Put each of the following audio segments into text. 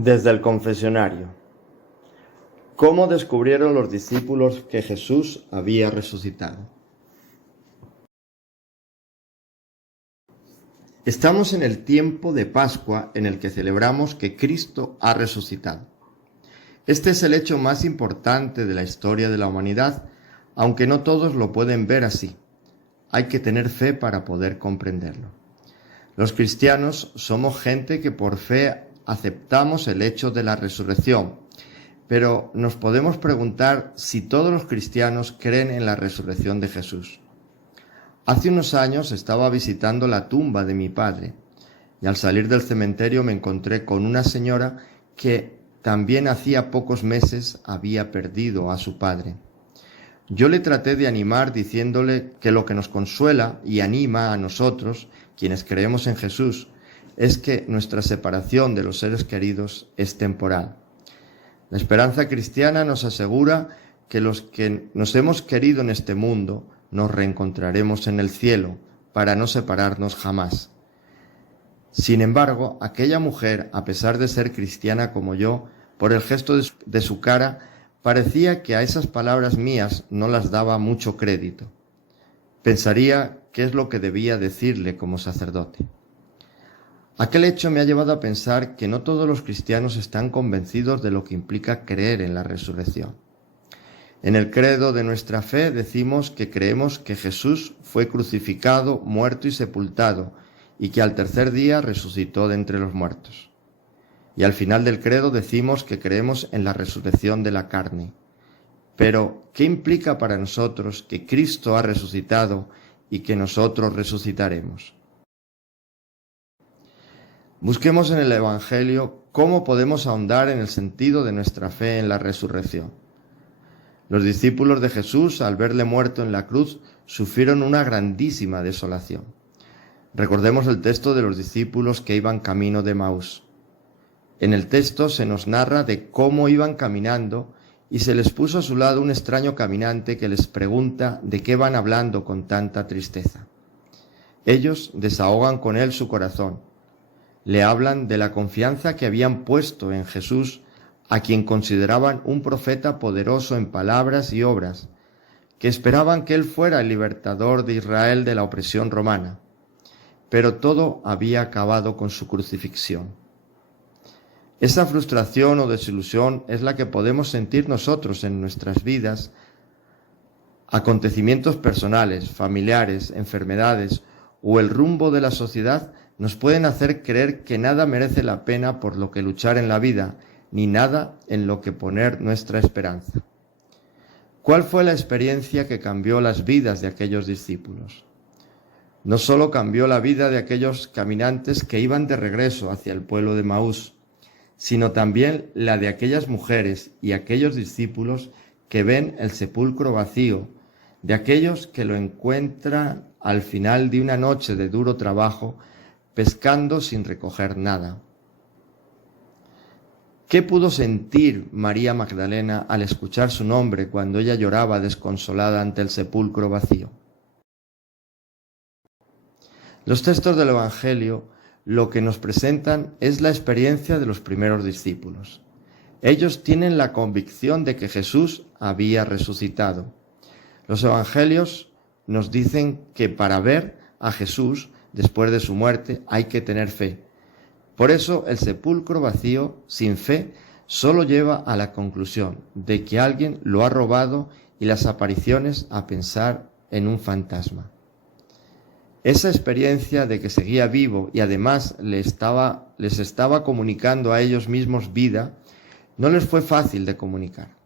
Desde el confesionario. ¿Cómo descubrieron los discípulos que Jesús había resucitado? Estamos en el tiempo de Pascua en el que celebramos que Cristo ha resucitado. Este es el hecho más importante de la historia de la humanidad, aunque no todos lo pueden ver así. Hay que tener fe para poder comprenderlo. Los cristianos somos gente que por fe aceptamos el hecho de la resurrección, pero nos podemos preguntar si todos los cristianos creen en la resurrección de Jesús. Hace unos años estaba visitando la tumba de mi padre y al salir del cementerio me encontré con una señora que también hacía pocos meses había perdido a su padre. Yo le traté de animar diciéndole que lo que nos consuela y anima a nosotros, quienes creemos en Jesús, es que nuestra separación de los seres queridos es temporal. La esperanza cristiana nos asegura que los que nos hemos querido en este mundo nos reencontraremos en el cielo para no separarnos jamás. Sin embargo, aquella mujer, a pesar de ser cristiana como yo, por el gesto de su cara, parecía que a esas palabras mías no las daba mucho crédito. Pensaría qué es lo que debía decirle como sacerdote. Aquel hecho me ha llevado a pensar que no todos los cristianos están convencidos de lo que implica creer en la resurrección. En el credo de nuestra fe decimos que creemos que Jesús fue crucificado, muerto y sepultado, y que al tercer día resucitó de entre los muertos. Y al final del credo decimos que creemos en la resurrección de la carne. Pero, ¿qué implica para nosotros que Cristo ha resucitado y que nosotros resucitaremos? Busquemos en el Evangelio cómo podemos ahondar en el sentido de nuestra fe en la resurrección. Los discípulos de Jesús, al verle muerto en la cruz, sufrieron una grandísima desolación. Recordemos el texto de los discípulos que iban camino de Emaús. En el texto se nos narra de cómo iban caminando y se les puso a su lado un extraño caminante que les pregunta de qué van hablando con tanta tristeza. Ellos desahogan con él su corazón. Le hablan de la confianza que habían puesto en Jesús, a quien consideraban un profeta poderoso en palabras y obras, que esperaban que él fuera el libertador de Israel de la opresión romana. Pero todo había acabado con su crucifixión. Esa frustración o desilusión es la que podemos sentir nosotros en nuestras vidas. Acontecimientos personales, familiares, enfermedades o el rumbo de la sociedad nos pueden hacer creer que nada merece la pena por lo que luchar en la vida, ni nada en lo que poner nuestra esperanza. ¿Cuál fue la experiencia que cambió las vidas de aquellos discípulos? No solo cambió la vida de aquellos caminantes que iban de regreso hacia el pueblo de Emaús, sino también la de aquellas mujeres y aquellos discípulos que ven el sepulcro vacío, de aquellos que lo encuentran al final de una noche de duro trabajo, pescando sin recoger nada. ¿Qué pudo sentir María Magdalena al escuchar su nombre cuando ella lloraba desconsolada ante el sepulcro vacío? Los textos del Evangelio lo que nos presentan es la experiencia de los primeros discípulos. Ellos tienen la convicción de que Jesús había resucitado. Los Evangelios nos dicen que para ver a Jesús después de su muerte hay que tener fe. Por eso el sepulcro vacío, sin fe, solo lleva a la conclusión de que alguien lo ha robado y las apariciones a pensar en un fantasma. Esa experiencia de que seguía vivo y además les estaba comunicando a ellos mismos vida, no les fue fácil de comunicar.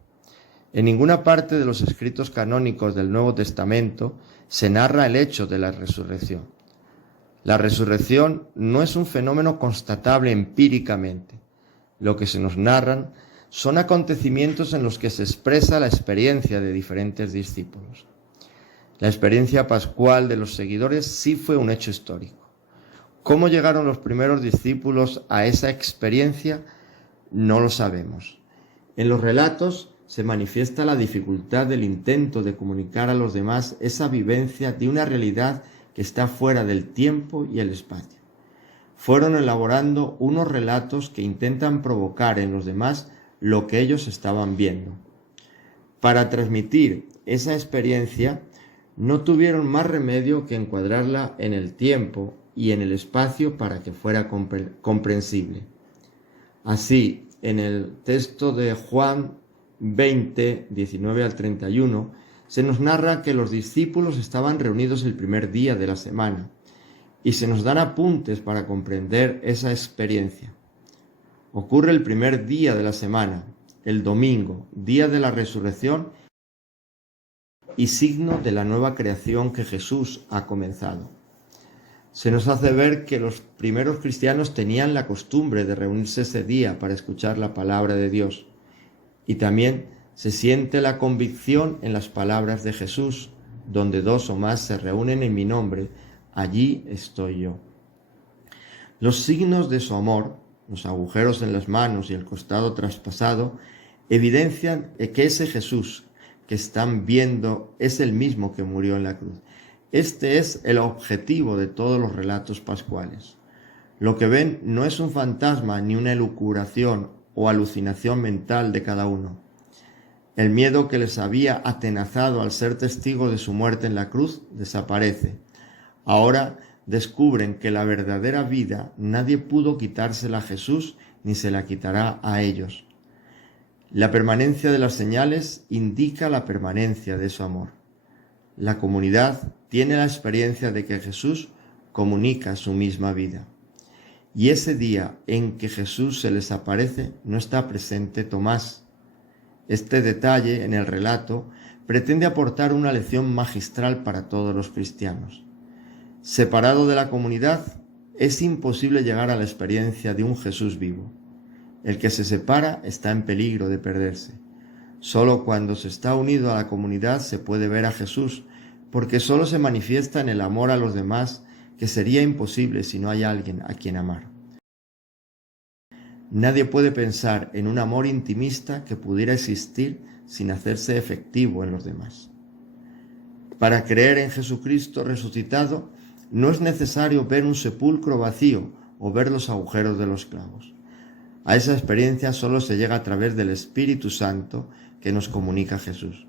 En ninguna parte de los escritos canónicos del Nuevo Testamento se narra el hecho de la resurrección. La resurrección no es un fenómeno constatable empíricamente. Lo que se nos narran son acontecimientos en los que se expresa la experiencia de diferentes discípulos. La experiencia pascual de los seguidores sí fue un hecho histórico. ¿Cómo llegaron los primeros discípulos a esa experiencia? No lo sabemos. En los relatos se manifiesta la dificultad del intento de comunicar a los demás esa vivencia de una realidad que está fuera del tiempo y el espacio. fueron elaborando unos relatos que intentan provocar en los demás lo que ellos estaban viendo. Para transmitir esa experiencia, no tuvieron más remedio que encuadrarla en el tiempo y en el espacio para que fuera comprensible. Así, en el texto de Juan 20, 19 al 31, se nos narra que los discípulos estaban reunidos el primer día de la semana y se nos dan apuntes para comprender esa experiencia. Ocurre el primer día de la semana, el domingo, día de la resurrección y signo de la nueva creación que Jesús ha comenzado. Se nos hace ver que los primeros cristianos tenían la costumbre de reunirse ese día para escuchar la palabra de Dios. Y también se siente la convicción en las palabras de Jesús, donde 2 o más se reúnen en mi nombre, allí estoy yo. Los signos de su amor, los agujeros en las manos y el costado traspasado, evidencian que ese Jesús que están viendo es el mismo que murió en la cruz. Este es el objetivo de todos los relatos pascuales. Lo que ven no es un fantasma ni una elucubración o alucinación mental de cada uno. El miedo que les había atenazado al ser testigos de su muerte en la cruz desaparece. Ahora descubren que la verdadera vida nadie pudo quitársela a Jesús ni se la quitará a ellos. La permanencia de las señales indica la permanencia de su amor. La comunidad tiene la experiencia de que Jesús comunica su misma vida. Y ese día en que Jesús se les aparece no está presente Tomás. Este detalle en el relato pretende aportar una lección magistral para todos los cristianos. Separado de la comunidad, es imposible llegar a la experiencia de un Jesús vivo. El que se separa está en peligro de perderse. Solo cuando se está unido a la comunidad se puede ver a Jesús, porque solo se manifiesta en el amor a los demás, que sería imposible si no hay alguien a quien amar. Nadie puede pensar en un amor intimista que pudiera existir sin hacerse efectivo en los demás. Para creer en Jesucristo resucitado, no es necesario ver un sepulcro vacío o ver los agujeros de los clavos. A esa experiencia solo se llega a través del Espíritu Santo que nos comunica Jesús.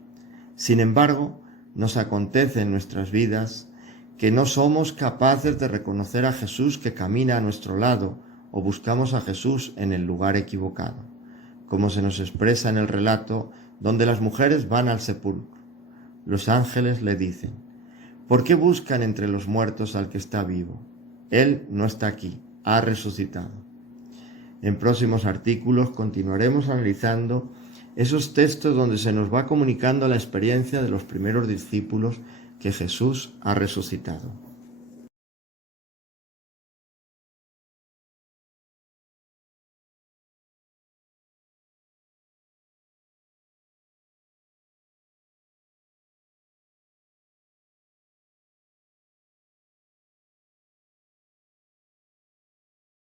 Sin embargo, nos acontece en nuestras vidas que no somos capaces de reconocer a Jesús que camina a nuestro lado o buscamos a Jesús en el lugar equivocado, como se nos expresa en el relato donde las mujeres van al sepulcro. Los ángeles le dicen: ¿por qué buscan entre los muertos al que está vivo? Él no está aquí, ha resucitado. En próximos artículos continuaremos analizando esos textos donde se nos va comunicando la experiencia de los primeros discípulos que Jesús ha resucitado.